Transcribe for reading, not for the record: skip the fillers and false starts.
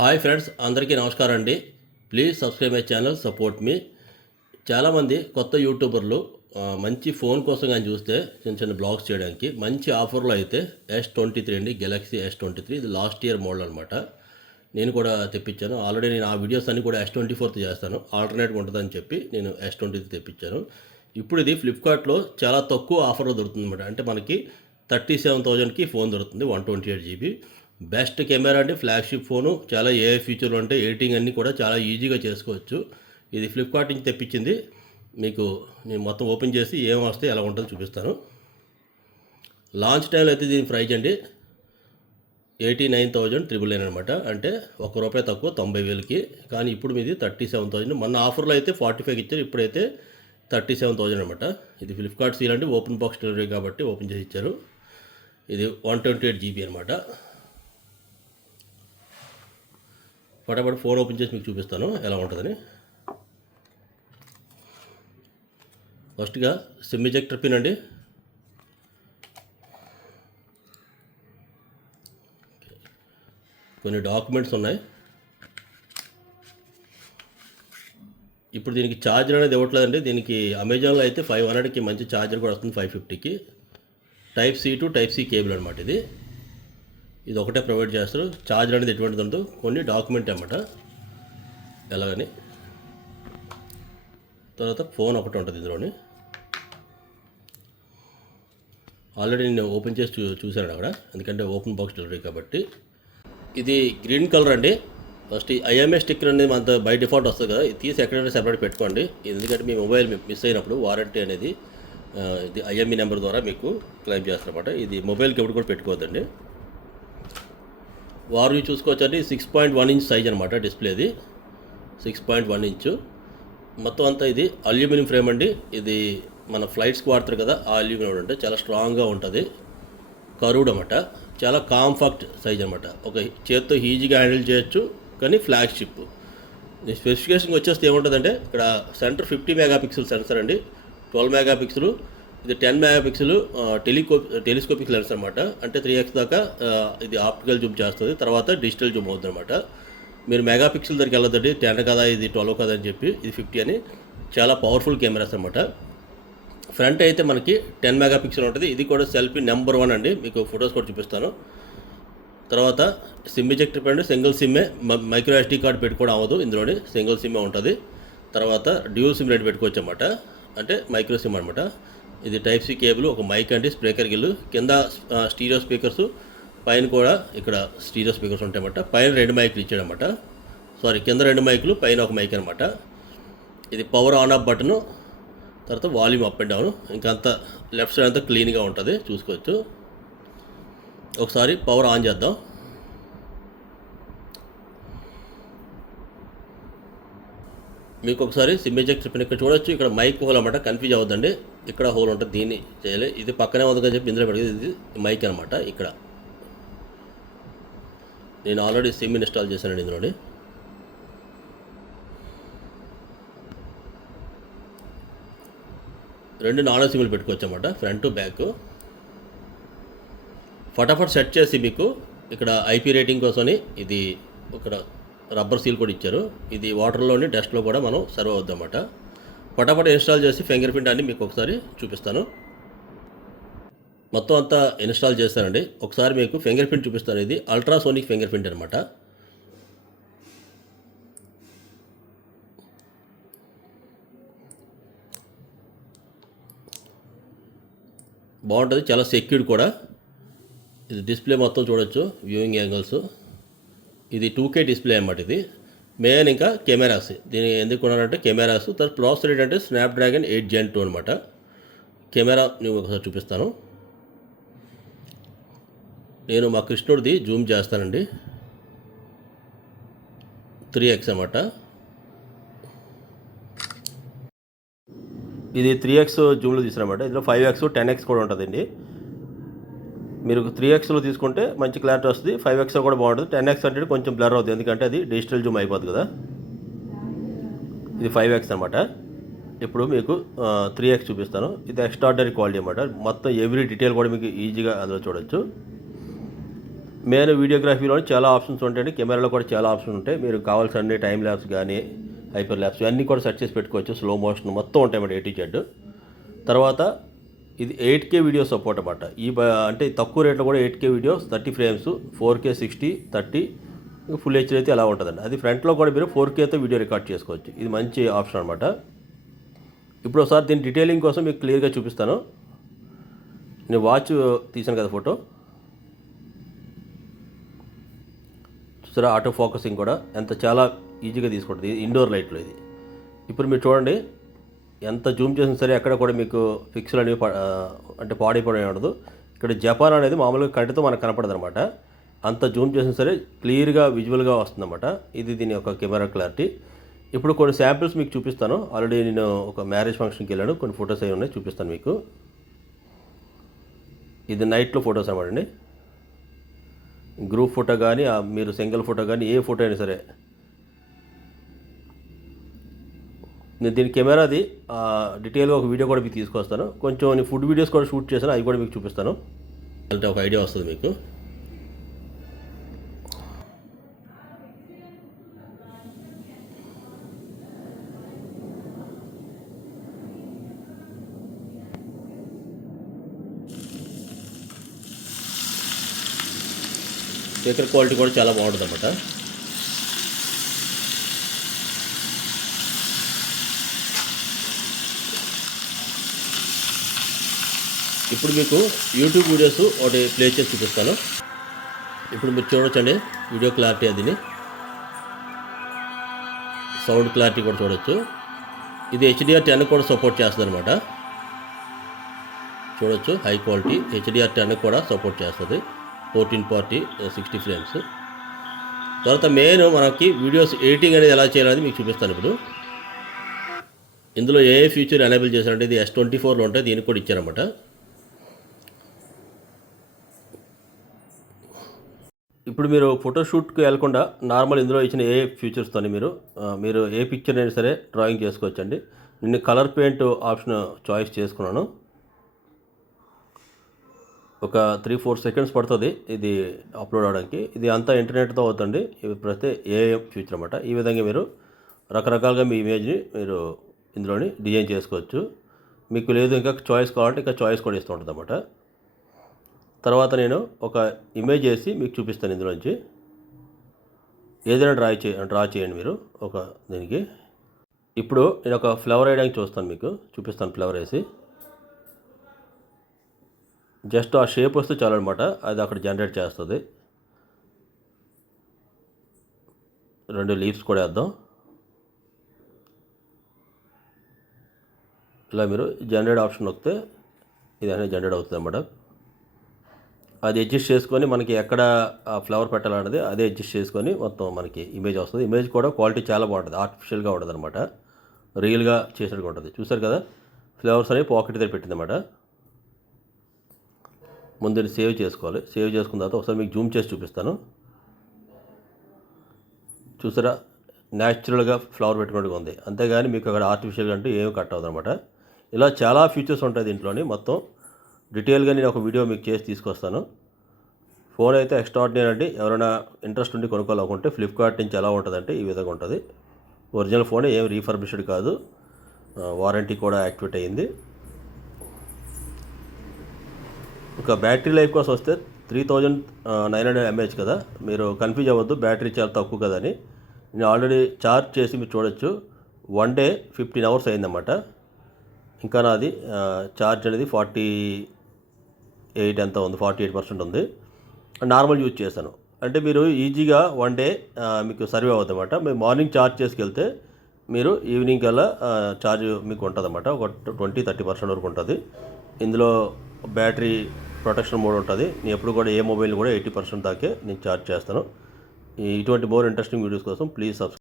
Hi friends, అందరికీ నమస్కారం అండి. Please subscribe my channel, support me. చాలామంది కొత్త యూట్యూబర్లు మంచి ఫోన్ కోసం కానీ చూస్తే చిన్న చిన్న బ్లాగ్స్ చేయడానికి మంచి ఆఫర్లో అయితే S23 అండి, గెలాక్సీ S23. ఇది లాస్ట్ ఇయర్ మోడల్ అనమాట. నేను కూడా తెప్పించాను. ఆల్రెడీ నేను ఆ వీడియోస్ అన్నీ కూడా S24 చేస్తాను, ఆల్టర్నేట్గా ఉంటుందని చెప్పి నేను S23 తెప్పించాను. ఇప్పుడు ఇది ఫ్లిప్కార్ట్లో చాలా తక్కువ ఆఫర్లో దొరుకుతుంది అనమాట. అంటే మనకి 37,000కి ఫోన్ దొరుకుతుంది, 128 GB. బెస్ట్ కెమెరా అండి, ఫ్లాగ్షిప్ ఫోను. చాలా ఏఐ ఫీచర్లు ఉంటాయి, ఎడిటింగ్ అన్నీ కూడా చాలా ఈజీగా చేసుకోవచ్చు. ఇది ఫ్లిప్కార్ట్ నుంచి తెప్పించింది. మీకు నేను మొత్తం ఓపెన్ చేసి ఏం వస్తే ఎలా ఉంటుందో చూపిస్తాను. లాంచ్ టైంలో అయితే దీని ప్రైజ్ అండి 89,999 అనమాట. అంటే ₹1 తక్కువ, 90,000కి. కానీ ఇప్పుడు మీది 37,000. మొన్న ఆఫర్లో అయితే 45 ఇచ్చారు, ఇప్పుడైతే 37,000 అనమాట. ఇది ఫ్లిప్కార్ట్ సీల్ అంటే ఓపెన్ బాక్స్ డెలివరీ కాబట్టి ఓపెన్ చేసి ఇచ్చారు. ఇది 128 GB అనమాట. ఫటాఫట్ ఫోన్ ఓపెన్ చేసి మీకు చూపిస్తాను ఎలా ఉంటుందని. ఫస్ట్గా సిమ్ ఎజెక్టర్ పిన్ అండి. కొన్ని డాక్యుమెంట్స్ ఉన్నాయి. ఇప్పుడు దీనికి ఛార్జర్ అనేది ఇవ్వట్లేదండి. దీనికి అమెజాన్లో అయితే 500కి మంచి ఛార్జర్ కూడా వస్తుంది, 550కి. Type-C టు Type-C కేబుల్ అనమాట. ఇది ఒకటే ప్రొవైడ్ చేస్తారు. ఛార్జర్ అనేది ఎటువంటిది ఉందో కొన్ని డాక్యుమెంట్ అన్నమాట ఎలాగని. తర్వాత ఫోన్ ఒకటి ఉంటుంది ఇందులోని. ఆల్రెడీ నేను ఓపెన్ చేసి చూశాను అక్కడ, ఎందుకంటే ఓపెన్ బాక్స్ డెలివరీ కాబట్టి. ఇది గ్రీన్ కలర్ అండి. ఫస్ట్ IMEI స్టిక్కర్ అనేది మన బై డిఫాల్ట్ వస్తుంది కదా, ఇది తీసి ఎక్కడైనా సెపరేట్ పెట్టుకోండి. ఎందుకంటే మీ మొబైల్ మిస్ అయినప్పుడు వారంటీ అనేది ఇది IMEI నెంబర్ ద్వారా మీకు క్లెయిమ్ చేస్తారన్నమాట. ఇది మొబైల్కి ఎప్పుడు కూడా పెట్టుకోవద్దండి. వారు చూసుకోవచ్చండి. 6.1 ఇంచ్ సైజ్ అనమాట డిస్ప్లేది, 6.1 ఇంచు. మొత్తం అంతా ఇది అల్యూమినియం ఫ్రేమ్ అండి. ఇది మన ఫ్లైట్స్కి వాడతారు కదా, ఆ అల్యూమినియం అంటే చాలా స్ట్రాంగ్గా ఉంటుంది. కరువుడ్ అనమాట. చాలా కాంపాక్ట్ సైజ్ అనమాట. ఒక చేత్తో ఈజీగా హ్యాండిల్ చేయొచ్చు, కానీ ఫ్లాగ్షిప్. స్పెసిఫికేషన్ వచ్చేస్తే ఏముంటుందంటే, ఇక్కడ సెంటర్ 50 మెగాపిక్సెల్ సెన్సర్ అండి, 12 మెగాపిక్సెల్. ఇది 10 మెగాపిక్సెల్ టెలిస్కోపిక్ లెన్స్ అనమాట. అంటే 3x దాకా ఇది ఆప్టికల్ జూమ్ చేస్తుంది, తర్వాత డిజిటల్ జూమ్ అవుతుంది అనమాట. మీరు మెగాపిక్సెల్ దగ్గరికి వెళ్ళదండి, 10 కదా ఇది 12 కదా అని చెప్పి. ఇది 50 అని. చాలా పవర్ఫుల్ కెమెరాస్ అనమాట. ఫ్రంట్ అయితే మనకి 10 మెగాపిక్సెల్ ఉంటుంది. ఇది కూడా సెల్ఫీ నెంబర్ 1 అండి. మీకు ఫొటోస్ కూడా చూపిస్తాను. తర్వాత సిమ్ ఎజెక్టర్ పెండి, సింగిల్ సిమ్మే. మైక్రో SD కార్డ్ పెట్టుకోవడం అవ్వదు ఇందులోని, సింగిల్ సిమ్మే ఉంటుంది. తర్వాత డ్యూల్ సిమ్ రేట్ పెట్టుకోవచ్చు అనమాట, అంటే మైక్రో సిమ్ అనమాట. ఇది Type-C కేబుల్, ఒక మైక్ అండి, స్పీకర్ గిల్లు, కింద స్టీరియో స్పీకర్స్, పైన కూడా ఇక్కడ స్టీరియో స్పీకర్స్ ఉంటాయన్నమాట. పైన 2 మైకులు ఇచ్చాడనమాట. కింద 2 మైకులు, పైన ఒక మైక్ అనమాట. ఇది పవర్ ఆన్ ఆఫ్ బటను, తర్వాత వాల్యూమ్ అప్ అండ్ డౌన్. ఇంకంతా లెఫ్ట్ సైడ్ అంతా క్లీన్గా ఉంటుంది, చూసుకోవచ్చు. ఒకసారి పవర్ ఆన్ చేద్దాం. మీకు ఒకసారి సిమ్ ఎజెక్టర్ పిన్ ఇక్కడ చూడొచ్చు. ఇక్కడ మైక్ హోల్ అనమాట, కన్ఫ్యూజ్ అవ్వద్దండి. ఇక్కడ హోల్ ఉంటుంది, దీన్ని చేయాలి. ఇది పక్కనే ఉందని చెప్పి ఇందులో పెడితే ఇది మైక్ అనమాట. ఇక్కడ నేను ఆల్రెడీ సిమ్ ఇన్స్టాల్ చేశానండి ఇందులోని. రెండు నానో సిమ్లు పెట్టుకోవచ్చు అన్నమాట, ఫ్రంట్ బ్యాక్. ఫటాఫట్ సెట్ చేసి మీకు ఇక్కడ IP రేటింగ్ కోసమని ఇది ఇక్కడ రబ్బర్ సీల్ కూడా ఇచ్చారు. ఇది వాటర్లోని డస్ట్లో కూడా మనం సర్వ్ అవుద్ది అన్నమాట. ఫటాఫట్ ఇన్స్టాల్ చేసి ఫింగర్ ప్రింట్ అన్ని మీకు ఒకసారి చూపిస్తాను. మొత్తం అంతా ఇన్స్టాల్ చేస్తానండి. ఒకసారి మీకు ఫింగర్ ప్రింట్ చూపిస్తాను. ఇది అల్ట్రాసోనిక్ ఫింగర్ ప్రింట్ అనమాట. బాగుంటుంది, చాలా సెక్యూర్డ్ కూడా. ఇది డిస్ప్లే మొత్తం చూడొచ్చు, వ్యూయింగ్ యాంగిల్స్. ఇది 2K డిస్ప్లే అన్నమాట. ఇది మెయిన్. ఇంకా కెమెరాస్ దీని ఎందుకు కొనాలంటే కెమెరాస్. తర్వాత ప్రాసెసర్ ఏంటంటే స్నాప్డ్రాగన్ 8 Gen 2 అనమాట. కెమెరా నేను ఒకసారి చూపిస్తాను. నేను మా కృష్ణుడిది జూమ్ చేస్తానండి, 3x అనమాట. ఇది 3x జూమ్లో తీసారన్నమాట. ఇందులో 5x 10x కూడా ఉంటుందండి. మీరు 3xలో తీసుకుంటే మంచి క్లారిటీ వస్తుంది, 5xలో కూడా బాగుంటుంది. 10x అంటే కొంచెం బ్లర్ అవుతుంది, ఎందుకంటే అది డిజిటల్ జూమ్ అయిపోతుంది కదా. ఇది 5x అనమాట. ఇప్పుడు మీకు 3x చూపిస్తాను. ఇది ఎక్స్ట్రాడినరీ క్వాలిటీ అనమాట. మొత్తం ఎవ్రీ డీటెయిల్ కూడా మీకు ఈజీగా అందులో చూడొచ్చు. మెయిన్ వీడియోగ్రఫీలో చాలా ఆప్షన్స్ ఉంటాయండి. కెమెరాలో కూడా చాలా ఆప్షన్స్ ఉంటాయి. మీరు కావాల్సిన టైం ల్యాబ్స్ కానీ హైపర్ ల్యాబ్స్ అన్నీ కూడా సెట్ చేసి పెట్టుకోవచ్చు. స్లో మోషన్ మొత్తం ఉంటాయన్నమాట A to Z. తర్వాత ఇది 8K వీడియో సపోర్ట్ అన్నమాట. అంటే తక్కువ రేట్లో కూడా 8K videos 30 frames 4K 60 30 full HD అయితే అలా ఉంటుందండి. అది ఫ్రంట్లో కూడా మీరు 4Kతో వీడియో రికార్డ్ చేసుకోవచ్చు. ఇది మంచి ఆప్షన్ అనమాట. ఇప్పుడు ఒకసారి దీని డీటెయిలింగ్ కోసం మీకు క్లియర్గా చూపిస్తాను. నేను వాచ్ తీసాను కదా ఫోటో, చూసారా ఆటో ఫోకసింగ్ కూడా ఎంత చాలా ఈజీగా తీసుకుంటుంది. ఇండోర్ లైట్లో ఇది. ఇప్పుడు మీరు చూడండి ఎంత జూమ్ చేసినా సరే ఎక్కడ కూడా మీకు పిక్సెల్ అనేవి అంటే పాడైపోవడం ఉండదు. ఇక్కడ జపాన్ అనేది మామూలుగా కంటితో మనకు కనపడదు అనమాట. అంత జూమ్ చేసినా సరే క్లియర్గా విజువల్గా వస్తుందన్నమాట. ఇది దీని యొక్క కెమెరా క్లారిటీ. ఇప్పుడు కొన్ని శాంపిల్స్ మీకు చూపిస్తాను. ఆల్రెడీ నేను ఒక మ్యారేజ్ ఫంక్షన్కి వెళ్ళాను, కొన్ని ఫొటోస్ అవి ఉన్నాయి, చూపిస్తాను మీకు. ఇది నైట్లో ఫొటోస్ అన్నమాట అండి. గ్రూప్ ఫోటో కానీ మీరు సింగిల్ ఫోటో కానీ ఏ ఫోటో అయినా సరే. నేను దీని కెమెరాది డీటెయిల్గా ఒక వీడియో కూడా మీకు తీసుకొస్తాను. కొంచెం ఫుడ్ వీడియోస్ కూడా షూట్ చేశాను, అవి కూడా మీకు చూపిస్తాను. అంటే ఒక ఐడియా వస్తుంది మీకు. స్పీకర్ క్వాలిటీ కూడా చాలా బాగుంటుంది అన్నమాట. ఇప్పుడు మీకు యూట్యూబ్ వీడియోస్ ఒకటి ప్లే చేసి చూపిస్తాను. ఇప్పుడు మీరు చూడొచ్చండి వీడియో క్లారిటీ, అదిని సౌండ్ క్లారిటీ కూడా చూడొచ్చు. ఇది HDR10 కూడా సపోర్ట్ చేస్తుంది అనమాట. చూడొచ్చు హై క్వాలిటీ HDR10 కూడా సపోర్ట్ చేస్తుంది. 1440 60 ఫ్రేమ్స్. తర్వాత మెయిన్ మనకి వీడియోస్ ఎడిటింగ్ అనేది ఎలా చేయాలనేది మీకు చూపిస్తాను. ఇప్పుడు ఇందులో ఏ ఫీచర్ ఎనేబుల్ చేశారంటే ఇది S24లో ఉంటుంది, దీనికి కూడా ఇచ్చారన్నమాట. ఇప్పుడు మీరు ఫోటోషూట్కి వెళ్ళకుండా నార్మల్ ఇందులో ఇచ్చిన ఏ ఫీచర్స్తో మీరు ఏ పిక్చర్ అయినా సరే డ్రాయింగ్ చేసుకోవచ్చండి. నేను కలర్ పెయింట్ ఆప్షన్ చాయిస్ చేసుకున్నాను. ఒక 3-4 సెకండ్స్ పడుతుంది ఇది అప్లోడ్ అవడానికి. ఇది అంతా ఇంటర్నెట్తో అవుతుంది. ఇవి ప్రతి ఏ ఫీచర్ అన్నమాట. ఈ విధంగా మీరు రకరకాలుగా మీ ఇమేజ్ని మీరు ఇందులోని డిజైన్ చేసుకోవచ్చు. మీకు లేదు ఇంకా చాయిస్ కావాలంటే ఇంకా చాయిస్ కూడా ఇస్తూ ఉంటుంది అన్నమాట. తర్వాత నేను ఒక ఇమేజ్ వేసి మీకు చూపిస్తాను. ఇందులోంచి ఏదైనా డ్రా చేయండి మీరు ఒక దీనికి. ఇప్పుడు నేను ఒక ఫ్లవర్ వేయడానికి మీకు చూపిస్తాను. ఫ్లవర్ వేసి జస్ట్ ఆ షేప్ వస్తే చాలన్నమాట, అది అక్కడ జనరేట్ చేస్తుంది. 2 లీవ్స్ కూడా వేద్దాం. ఇలా మీరు జనరేట్ ఆప్షన్ నొక్కితే ఇది అనేది జనరేట్ అవుతుంది అన్నమాట. అది అడ్జస్ట్ చేసుకొని మనకి ఎక్కడ ఫ్లవర్ పెట్టాలన్నది అదే అడ్జస్ట్ చేసుకొని మొత్తం మనకి ఇమేజ్ వస్తుంది. ఇమేజ్ కూడా క్వాలిటీ చాలా బాగుంటుంది, ఆర్టిఫిషియల్గా ఉంటుంది అనమాట, రియల్గా చేసినట్టుగా ఉంటుంది. చూసారు కదా ఫ్లవర్స్ అనేవి పాకెట్ దగ్గర పెట్టిందన్నమాట. ముందు సేవ్ చేసుకోవాలి. సేవ్ చేసుకున్న తర్వాత ఒకసారి మీకు జూమ్ చేసి చూపిస్తాను. చూసారా న్యాచురల్గా ఫ్లవర్ పెట్టుకున్నట్టుగా ఉంది, అంతేగాని మీకు అక్కడ ఆర్టిఫిషియల్గా అంటే ఏమి కట్ అవ్వదు అనమాట. ఇలా చాలా ఫీచర్స్ ఉంటాయి దీంట్లోని. మొత్తం డీటెయిల్గా నేను ఒక వీడియో మీకు చేసి తీసుకొస్తాను. ఫోన్ అయితే ఎక్స్ట్రాడినరీ అండి. ఎవరైనా ఇంట్రెస్ట్ ఉండి కొనుక్కోవాలనుకుంటే ఫ్లిప్కార్ట్ నుంచి ఎలా ఉంటుందంటే ఈ విధంగా ఉంటుంది. ఒరిజినల్ ఫోనే, ఏం రీఫర్బిష్డ్ కాదు. వారంటీ కూడా యాక్టివేట్ అయ్యింది. ఒక బ్యాటరీ లైఫ్ కోసం వస్తే 3900 mAh కదా, మీరు కన్ఫ్యూజ్ అవ్వద్దు బ్యాటరీ చాలా తక్కువ కదా అని. నేను ఆల్రెడీ ఛార్జ్ చేసి మీరు చూడొచ్చు 1 డే 15 hours అయిందన్నమాట. ఇంకా నాది ఛార్జ్ అనేది 48 ఎంత ఉంది, 48% ఉంది. నార్మల్ యూజ్ చేశాను అంటే మీరు ఈజీగా 1 డే మీకు సర్వే అవుతుంది అన్నమాట. మీరు మార్నింగ్ ఛార్జ్ చేసుకెళ్తే మీరు ఈవినింగ్ కల్లా ఛార్జ్ మీకు ఉంటుంది అన్నమాట. ఒక 20-30% వరకు ఉంటుంది. ఇందులో బ్యాటరీ ప్రొటెక్షన్ మోడ్ ఉంటుంది. నేను ఎప్పుడు కూడా ఏ మొబైల్ కూడా 80% దాకే నేను ఛార్జ్ చేస్తాను. ఇటువంటి మోర్ ఇంట్రెస్టింగ్ వీడియోస్ కోసం ప్లీజ్ సబ్స్క్రైబ్.